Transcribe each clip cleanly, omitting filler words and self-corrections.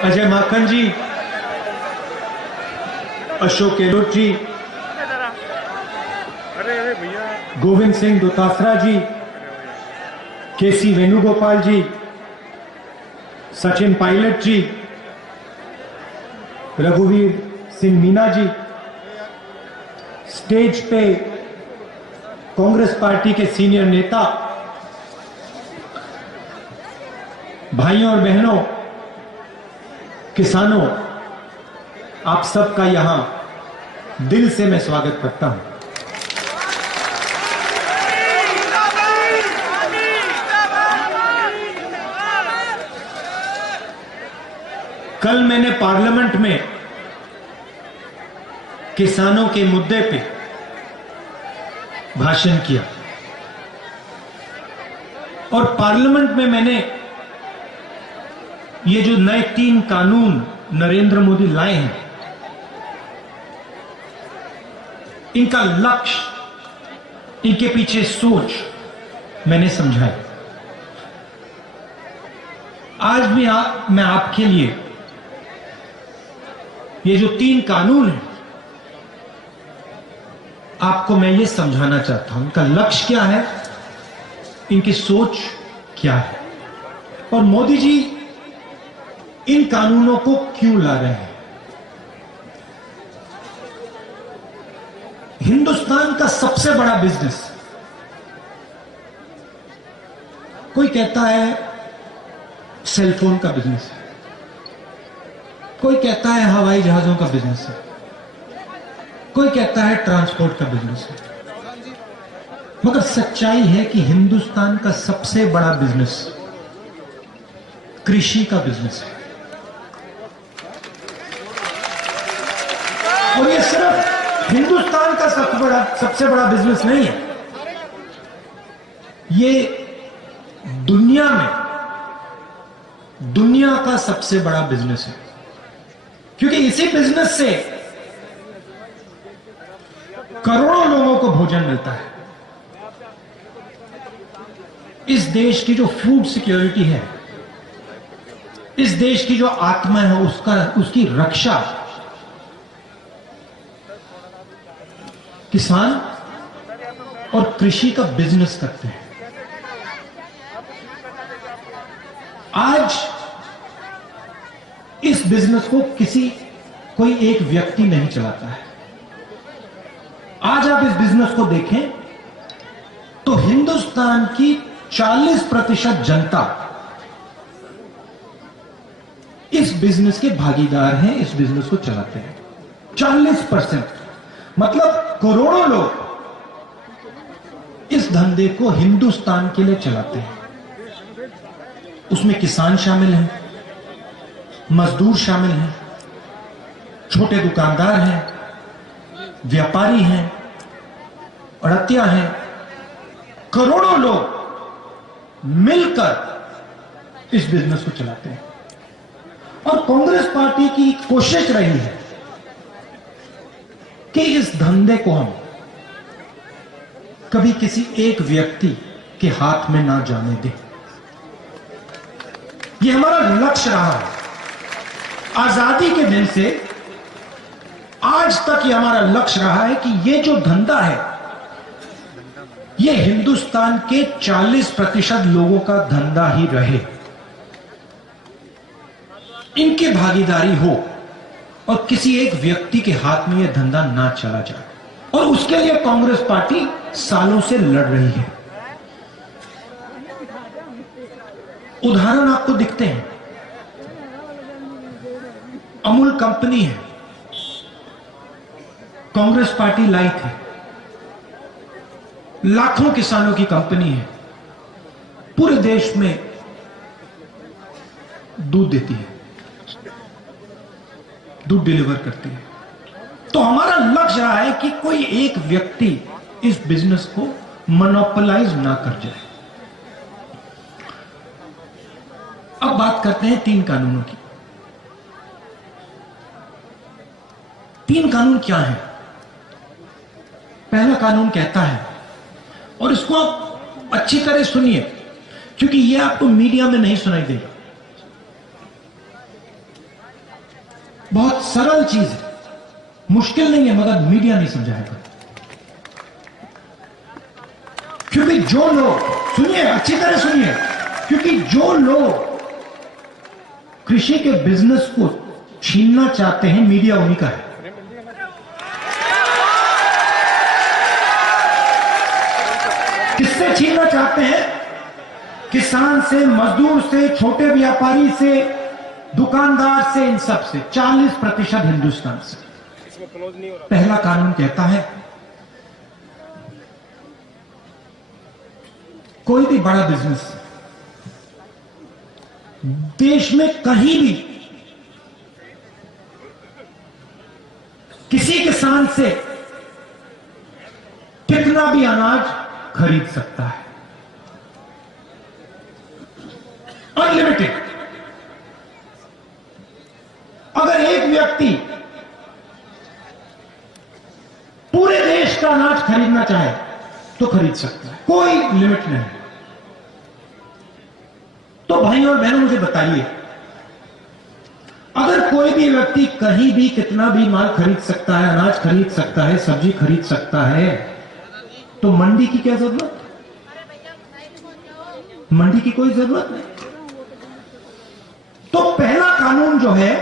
अजय माखन जी, अशोक गहलोत जी, गोविंद सिंह दोतासरा जी, केसी वेणुगोपाल जी, सचिन पायलट जी, रघुवीर सिंह मीना जी, स्टेज पे कांग्रेस पार्टी के सीनियर नेता, भाइयों और बहनों, किसानों, आप सबका यहां दिल से मैं स्वागत करता हूं। कल मैंने पार्लियामेंट में किसानों के मुद्दे पे भाषण किया और पार्लियामेंट में मैंने ये जो नए 3 कानून नरेंद्र मोदी लाए हैं, इनका लक्ष्य, इनके पीछे सोच मैंने समझाई। आज भी मैं आपके लिए ये जो 3 कानून हैं, आपको मैं ये समझाना चाहता हूं इनका लक्ष्य क्या है, इनकी सोच क्या है और मोदी जी इन कानूनों को क्यों ला रहे हैं। हिंदुस्तान का सबसे बड़ा बिजनेस, कोई कहता है सेलफोन का बिजनेस है, कोई कहता है हवाई जहाजों का बिजनेस है, कोई कहता है ट्रांसपोर्ट का बिजनेस है, मगर सच्चाई है कि हिंदुस्तान का सबसे बड़ा बिजनेस कृषि का बिजनेस है। और ये सिर्फ हिंदुस्तान का सबसे बड़ा बिजनेस नहीं है, ये दुनिया का सबसे बड़ा बिजनेस है, क्योंकि इसी बिजनेस से करोड़ों लोगों को भोजन मिलता है। इस देश की जो फूड सिक्योरिटी है, इस देश की जो आत्मा है, उसकी रक्षा किसान और कृषि का बिजनेस करते हैं। आज इस बिजनेस को कोई एक व्यक्ति नहीं चलाता है। आज आप इस बिजनेस को देखें तो हिंदुस्तान की 40% जनता इस बिजनेस के भागीदार हैं, इस बिजनेस को चलाते हैं। 40% मतलब करोड़ों लोग इस धंधे को हिंदुस्तान के लिए चलाते हैं। उसमें किसान शामिल हैं, मजदूर शामिल हैं, छोटे दुकानदार हैं, व्यापारी हैं, अड़तिया हैं, करोड़ों लोग मिलकर इस बिजनेस को चलाते हैं। और कांग्रेस पार्टी की कोशिश रही है कि इस धंधे को हम कभी किसी एक व्यक्ति के हाथ में ना जाने दें। यह हमारा लक्ष्य रहा है। आजादी के दिन से आज तक ये हमारा लक्ष्य रहा है कि ये जो धंधा है, ये हिंदुस्तान के 40% लोगों का धंधा ही रहे, इनकी भागीदारी हो और किसी एक व्यक्ति के हाथ में यह धंधा ना चला जाए। और उसके लिए कांग्रेस पार्टी सालों से लड़ रही है। उदाहरण आपको दिखते हैं। अमूल कंपनी है, कांग्रेस पार्टी लाई थी। लाखों किसानों की कंपनी है, पूरे देश में दूध देती है, दूध डिलीवर करती है। तो हमारा लक्ष्य रहा है कि कोई एक व्यक्ति इस बिजनेस को मोनोपोलाइज ना कर जाए। अब बात करते हैं 3 कानूनों की। 3 कानून क्या हैं? पहला कानून कहता है, और इसको आप अच्छी तरह सुनिए क्योंकि यह आपको मीडिया में नहीं सुनाई देगा। बहुत सरल चीज है, मुश्किल नहीं है, मगर मीडिया नहीं समझाएगा। क्योंकि जो लोग, सुनिए अच्छी तरह सुनिए, क्योंकि जो लोग कृषि के बिजनेस को छीनना चाहते हैं, मीडिया उन्हीं का है। किससे छीनना चाहते हैं? किसान से, मजदूर से, छोटे व्यापारी से, दुकानदार से, इन सब से। 40% हिंदुस्तान से। पहला कानून कहता है कोई भी बड़ा बिजनेस देश में कहीं भी किसी किसान से कितना भी अनाज खरीद सकता है, अनलिमिटेड। अगर एक व्यक्ति पूरे देश का अनाज खरीदना चाहे तो खरीद सकता है, कोई लिमिट नहीं। तो भाई और बहनों मुझे बताइए, अगर कोई भी व्यक्ति कहीं भी कितना भी माल खरीद सकता है, अनाज खरीद सकता है, सब्जी खरीद सकता है, तो मंडी की क्या जरूरत? मंडी की कोई जरूरत नहीं। तो पहला कानून जो है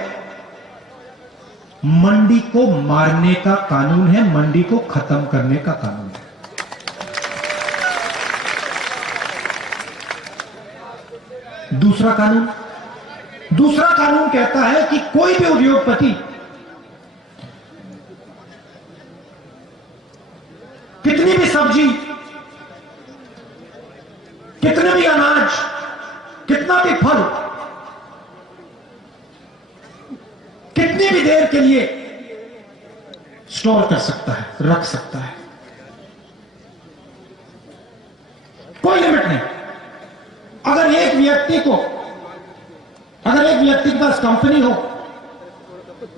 मंडी को मारने का कानून है, मंडी को खत्म करने का कानून है। दूसरा कानून कहता है कि कोई भी उद्योगपति कितनी भी सब्जी, कितने भी अनाज, कितना भी फल, कितनी भी देर के लिए स्टोर कर सकता है, रख सकता है, कोई लिमिट नहीं। अगर एक व्यक्ति के पास कंपनी हो,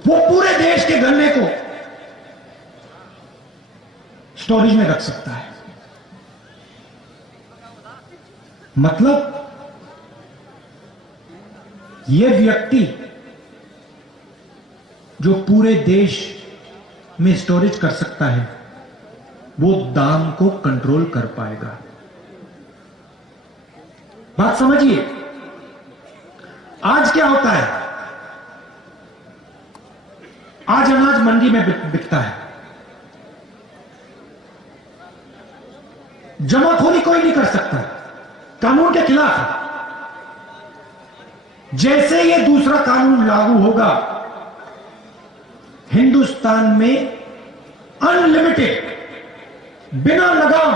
वो पूरे देश के गन्ने को स्टोरेज में रख सकता है। मतलब यह व्यक्ति जो पूरे देश में स्टोरेज कर सकता है, वो दाम को कंट्रोल कर पाएगा। बात समझिए, आज क्या होता है? आज अनाज मंडी में बिकता है, जमाखोरी कोई नहीं कर सकता, कानून के खिलाफ है। जैसे ये दूसरा कानून लागू होगा, हिंदुस्तान में अनलिमिटेड, बिना लगाम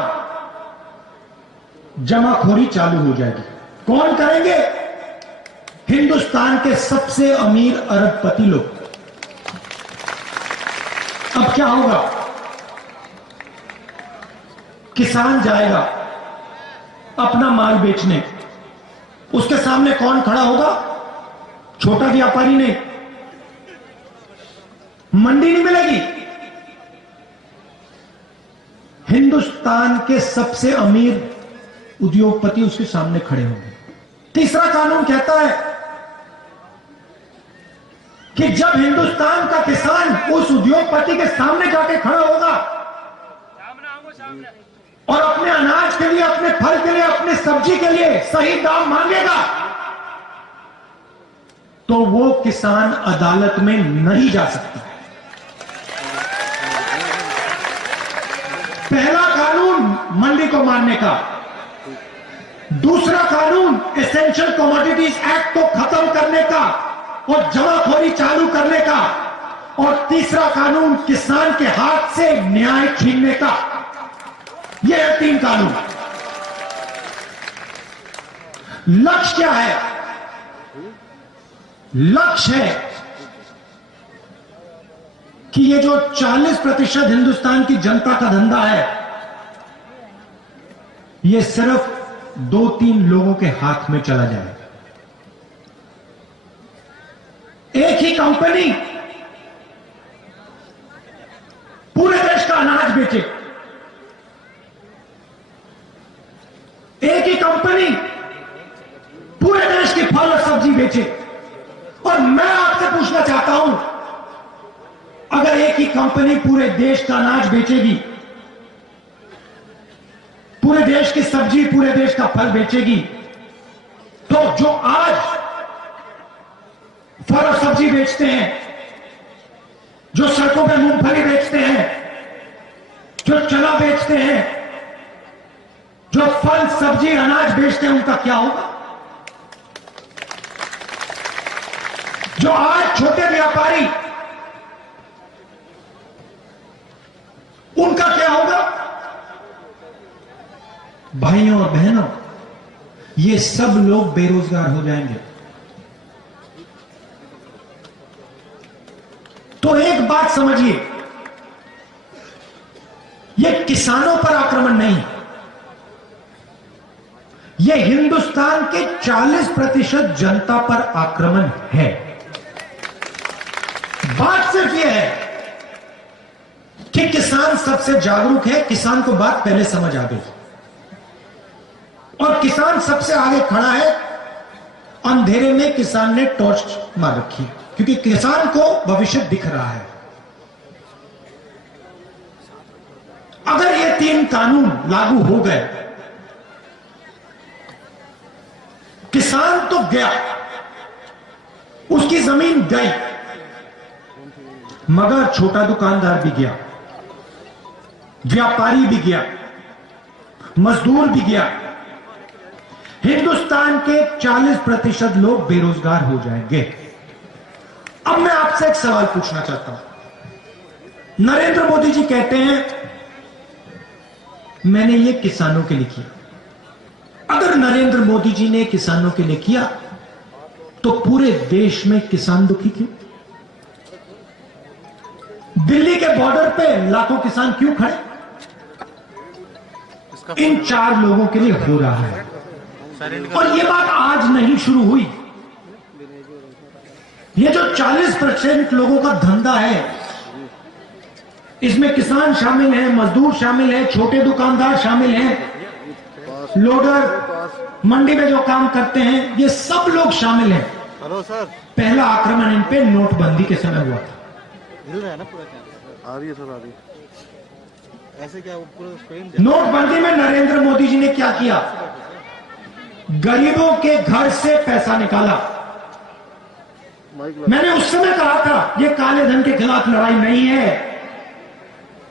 जमाखोरी चालू हो जाएगी। कौन करेंगे? हिंदुस्तान के सबसे अमीर अरबपति लोग। अब क्या होगा? किसान जाएगा अपना माल बेचने, उसके सामने कौन खड़ा होगा? छोटा व्यापारी नहीं, मंडी नहीं मिलेगी। हिंदुस्तान के सबसे अमीर उद्योगपति उसके सामने खड़े होंगे। तीसरा कानून कहता है कि जब हिंदुस्तान का किसान उस उद्योगपति के सामने जाके खड़ा होगा और अपने अनाज के लिए, अपने फल के लिए, अपने सब्जी के लिए सही दाम मांगेगा, तो वो किसान अदालत में नहीं जा सकता। पहला कानून मंडी को मारने का, दूसरा कानून एसेंशियल कमोडिटीज एक्ट को खत्म करने का और जमाखोरी चालू करने का, और तीसरा कानून किसान के हाथ से न्याय छीनने का। यह है 3 कानून। लक्ष्य क्या है? लक्ष्य है कि ये जो 40% हिंदुस्तान की जनता का धंधा है, ये सिर्फ 2-3 लोगों के हाथ में चला जाएगा। एक ही कंपनी पूरे देश का अनाज बेचे, एक ही कंपनी पूरे देश की फल और सब्जी बेचे। और मैं आपसे पूछना चाहता हूं अगर एक ही कंपनी पूरे देश का अनाज बेचेगी, पूरे देश की सब्जी, पूरे देश का फल बेचेगी, तो जो आज फल और सब्जी बेचते हैं, जो सड़कों पे मूंगफली बेचते हैं, जो चना बेचते हैं, जो फल सब्जी अनाज बेचते हैं, उनका क्या होगा? जो आज छोटे व्यापारी, उनका क्या होगा? भाइयों और बहनों, ये सब लोग बेरोजगार हो जाएंगे। तो एक बात समझिए, ये किसानों पर आक्रमण नहीं, ये हिंदुस्तान के 40% जनता पर आक्रमण है। बात सिर्फ यह है कि किसान सबसे जागरूक है, किसान को बात पहले समझ आ गई, और किसान सबसे आगे खड़ा है। अंधेरे में किसान ने टॉर्च मार रखी, क्योंकि किसान को भविष्य दिख रहा है। अगर ये 3 कानून लागू हो गए, किसान तो गया, उसकी जमीन गई, मगर छोटा दुकानदार भी गया, व्यापारी भी गया, मजदूर भी गया। हिंदुस्तान के 40% लोग बेरोजगार हो जाएंगे। अब मैं आपसे एक सवाल पूछना चाहता हूं। नरेंद्र मोदी जी कहते हैं मैंने ये किसानों के लिए किया। अगर नरेंद्र मोदी जी ने किसानों के लिए किया, तो पूरे देश में किसान दुखी क्यों? दिल्ली के बॉर्डर पे लाखों किसान क्यों खड़े? इन 4 लोगों के लिए हो रहा है। और ये बात आज नहीं शुरू हुई। ये जो 40% लोगों का धंधा है, इसमें किसान शामिल है, मजदूर शामिल है, छोटे दुकानदार शामिल हैं, लोडर, मंडी में जो काम करते हैं, ये सब लोग शामिल हैं। हेलो सर, पहला आक्रमण इन पे नोटबंदी के समय हुआ था। मिल रहा है ना पूरा? आ रही है सर, आ रही है। ऐसे क्या पूरा स्क्रीन? नोटबंदी में नरेंद्र मोदी जी ने क्या किया? गरीबों के घर से पैसा निकाला। मैंने उस समय कहा था, यह काले धन के खिलाफ लड़ाई नहीं है,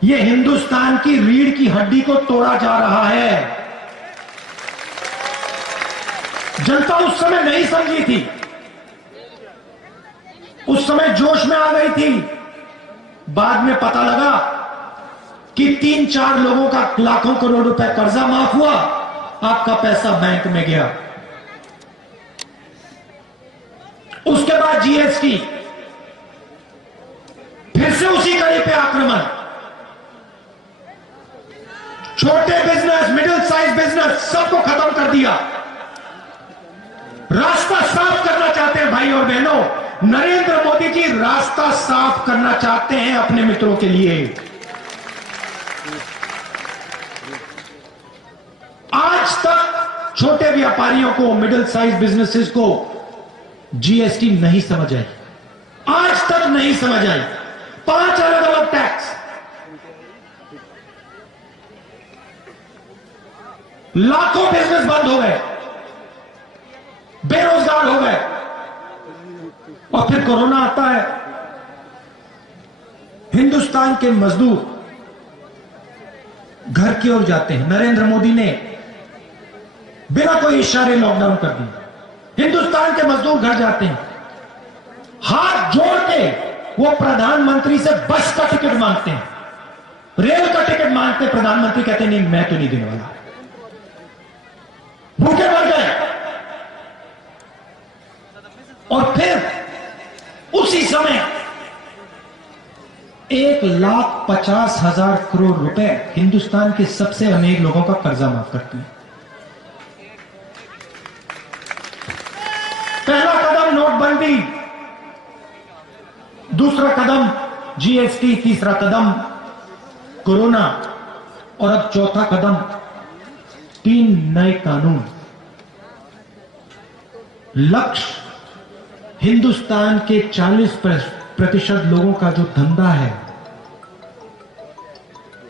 यह हिंदुस्तान की रीढ़ की हड्डी को तोड़ा जा रहा है। जनता उस समय नहीं समझी थी, उस समय जोश में आ गई थी। बाद में पता लगा कि 3-4 लोगों का लाखों करोड़ रुपए कर्जा माफ हुआ, आपका पैसा बैंक में गया। उसके बाद जीएसटी, फिर से उसी कड़ी पे आक्रमण। छोटे बिजनेस, मिडिल साइज बिजनेस, सबको खत्म कर दिया। रास्ता साफ करना चाहते हैं भाई और बहनों, नरेंद्र मोदी जी रास्ता साफ करना चाहते हैं अपने मित्रों के लिए। आज तक छोटे व्यापारियों को, मिडिल साइज बिजनेसेस को जीएसटी नहीं समझ आई, आज तक नहीं समझ आई। 5 अलग अलग टैक्स, लाखों बिजनेस बंद हो गए, बेरोजगार हो गए। और फिर कोरोना आता है, हिंदुस्तान के मजदूर घर की ओर जाते हैं। नरेंद्र मोदी ने बिना कोई इशारे लॉकडाउन कर दिया। हिंदुस्तान के मजदूर घर जाते हैं, हाथ जोड़ के वो प्रधानमंत्री से बस का टिकट मांगते हैं, रेल का टिकट मांगते हैं। प्रधानमंत्री कहते हैं नहीं, मैं तो नहीं देने वाला। भूखे मर गए। और फिर उसी समय 1,50,000 करोड़ रुपए हिंदुस्तान के सबसे अमीर लोगों का कर्जा माफ करते हैं। पहला कदम नोटबंदी, दूसरा कदम जीएसटी, तीसरा कदम कोरोना, और अब चौथा कदम 3 नए कानून। लक्ष्य हिंदुस्तान के प्रतिशत लोगों का जो धंधा है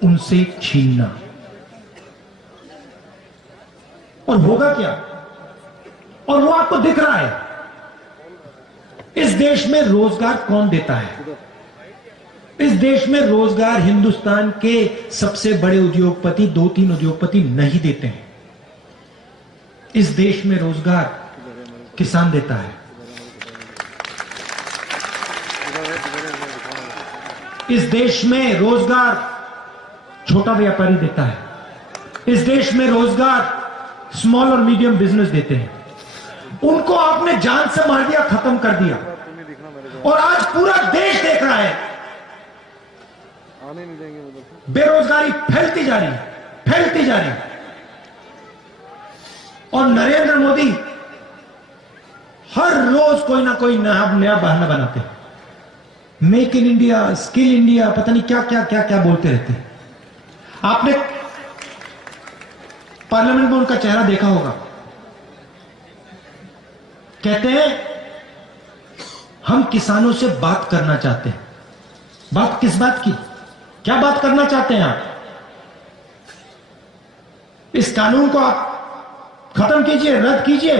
उनसे छीनना। और होगा क्या? और वो आपको दिख रहा है। इस देश में रोजगार कौन देता है? इस देश में रोजगार हिंदुस्तान के सबसे बड़े उद्योगपति, 2-3 उद्योगपति नहीं देते हैं। इस देश में रोजगार किसान देता है। इस देश में रोजगार छोटा व्यापारी देता है। इस देश में रोजगार स्मॉल और मीडियम बिजनेस देते हैं। उनको आपने जान से मार दिया, खत्म कर दिया। और आज पूरा देश देख रहा है, आने नहीं देंगे उधर से। बेरोजगारी फैलती जा रही है, फैलती जा रही है। और नरेंद्र मोदी हर रोज कोई ना कोई नया बहाना बनाते हैं। Make in India, skill India, पता नहीं क्या क्या क्या क्या बोलते रहते हैं। आपने पार्लियामेंट में उनका चेहरा देखा होगा। कहते हैं हम किसानों से बात करना चाहते हैं। बात किस बात की? क्या बात करना चाहते हैं आप? इस कानून को आप खत्म कीजिए, रद्द कीजिए।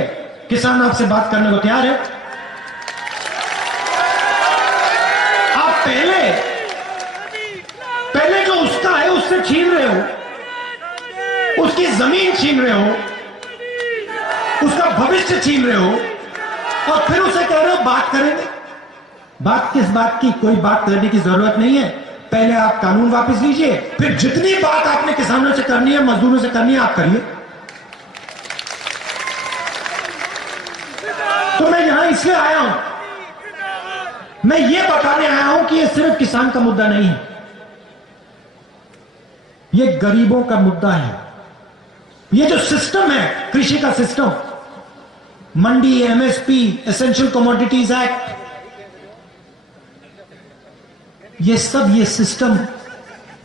किसान आपसे बात करने को तैयार है। आप पहले जो उसका है उससे छीन रहे हो, उसकी जमीन छीन रहे हो, उसका भविष्य छीन रहे हो, और फिर उसे कह रहे हो बात करेंगे। बात किस बात की? कोई बात करने की जरूरत नहीं है। पहले आप कानून वापस लीजिए, फिर जितनी बात आपने किसानों से करनी है, मजदूरों से करनी है, आप करिए। तो मैं यहां इसलिए आया हूं, मैं ये बताने आया हूं कि ये सिर्फ किसान का मुद्दा नहीं है, ये गरीबों का मुद्दा है। ये जो सिस्टम है, कृषि का सिस्टम, मंडी, एमएसपी, एसेंशियल कमोडिटीज एक्ट, ये सब, ये सिस्टम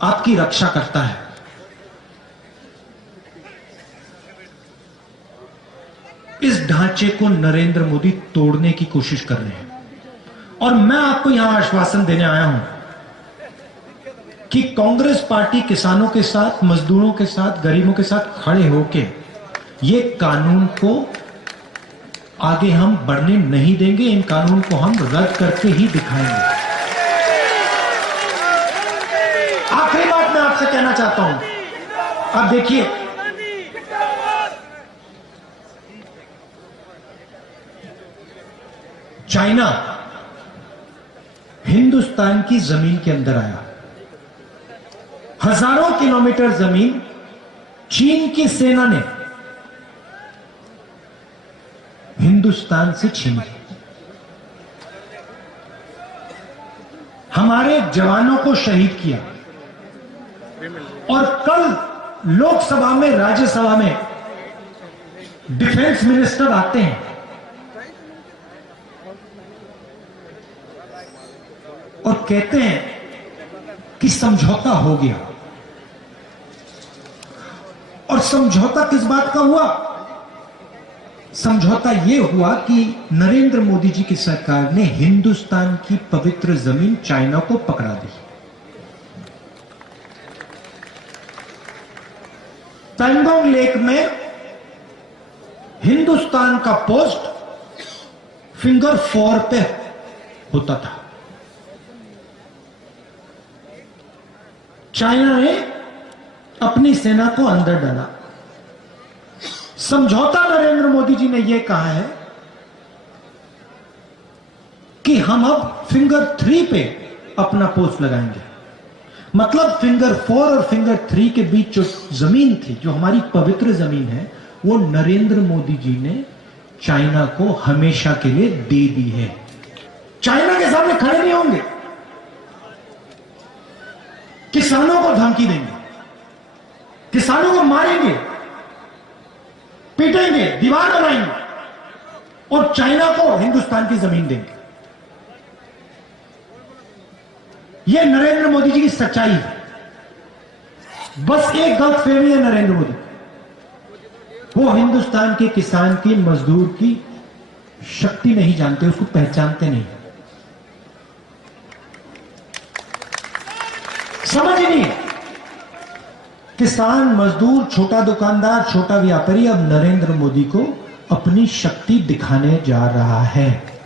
आपकी रक्षा करता है। इस ढांचे को नरेंद्र मोदी तोड़ने की कोशिश कर रहे हैं। और मैं आपको यहां आश्वासन देने आया हूं कि कांग्रेस पार्टी किसानों के साथ, मजदूरों के साथ, गरीबों के साथ खड़े होके ये कानून को आगे हम बढ़ने नहीं देंगे। इन कानून को हम रद्द करके ही दिखाएंगे। आखिरी बात मैं आपसे कहना चाहता हूं, आप देखिए, चाइना हिंदुस्तान की जमीन के अंदर आया। हजारों किलोमीटर जमीन चीन की सेना ने हिंदुस्तान से छीनी। हमारे जवानों को शहीद किया। और कल लोकसभा में, राज्यसभा में डिफेंस मिनिस्टर आते हैं और कहते हैं कि समझौता हो गया। और समझौता किस बात का हुआ? समझौता यह हुआ कि नरेंद्र मोदी जी की सरकार ने हिंदुस्तान की पवित्र जमीन चाइना को पकड़ा दी। पैंगोंग लेक में हिंदुस्तान का पोस्ट फिंगर 4 पे होता था। चाइना ने अपनी सेना को अंदर डाला। समझौता नरेंद्र मोदी जी ने यह कहा है कि हम अब फिंगर 3 पे अपना पोस्ट लगाएंगे। मतलब फिंगर 4 और फिंगर 3 के बीच जो जमीन थी, जो हमारी पवित्र जमीन है, वो नरेंद्र मोदी जी ने चाइना को हमेशा के लिए दे दी है। चाइना के सामने खड़े नहीं होंगे, किसानों को धमकी देंगे, किसानों को मारेंगे, पीटेंगे, दीवार बनाएंगे और चाइना को हिंदुस्तान की जमीन देंगे। यह नरेंद्र मोदी जी की सच्चाई है। बस एक गलतफहमी है नरेंद्र मोदी, वो हिंदुस्तान के किसान की, मजदूर की शक्ति नहीं जानते, उसको पहचानते नहीं। समझनी, किसान, मजदूर, छोटा दुकानदार, छोटा व्यापारी अब नरेंद्र मोदी को अपनी शक्ति दिखाने जा रहा है।